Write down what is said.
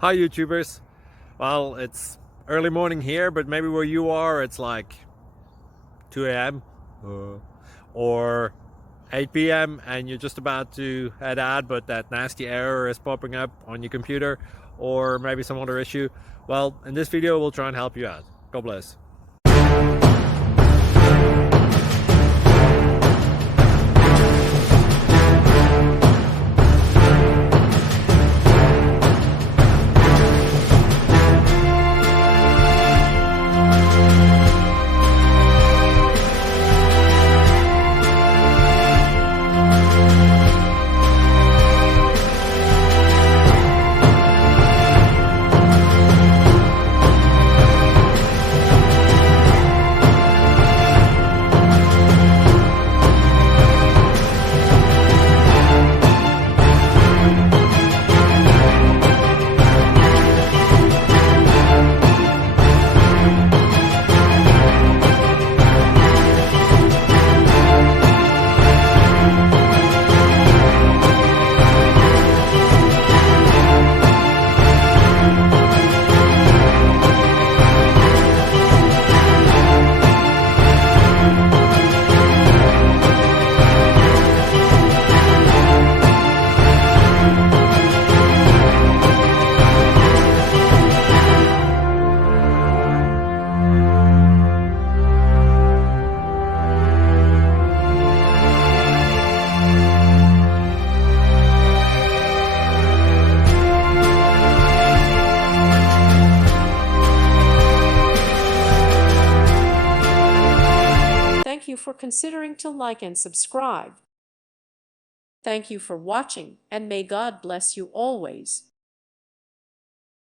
Hi YouTubers. Well, it's early morning here, but maybe where you are it's like 2 a.m. Or 8 p.m. and you're just about to head out, but that nasty error is popping up on your computer, or maybe some other issue. Well, in this video we'll try and help you out. God bless. Thank you for considering to like and subscribe. Thank you for watching, and may God bless you always.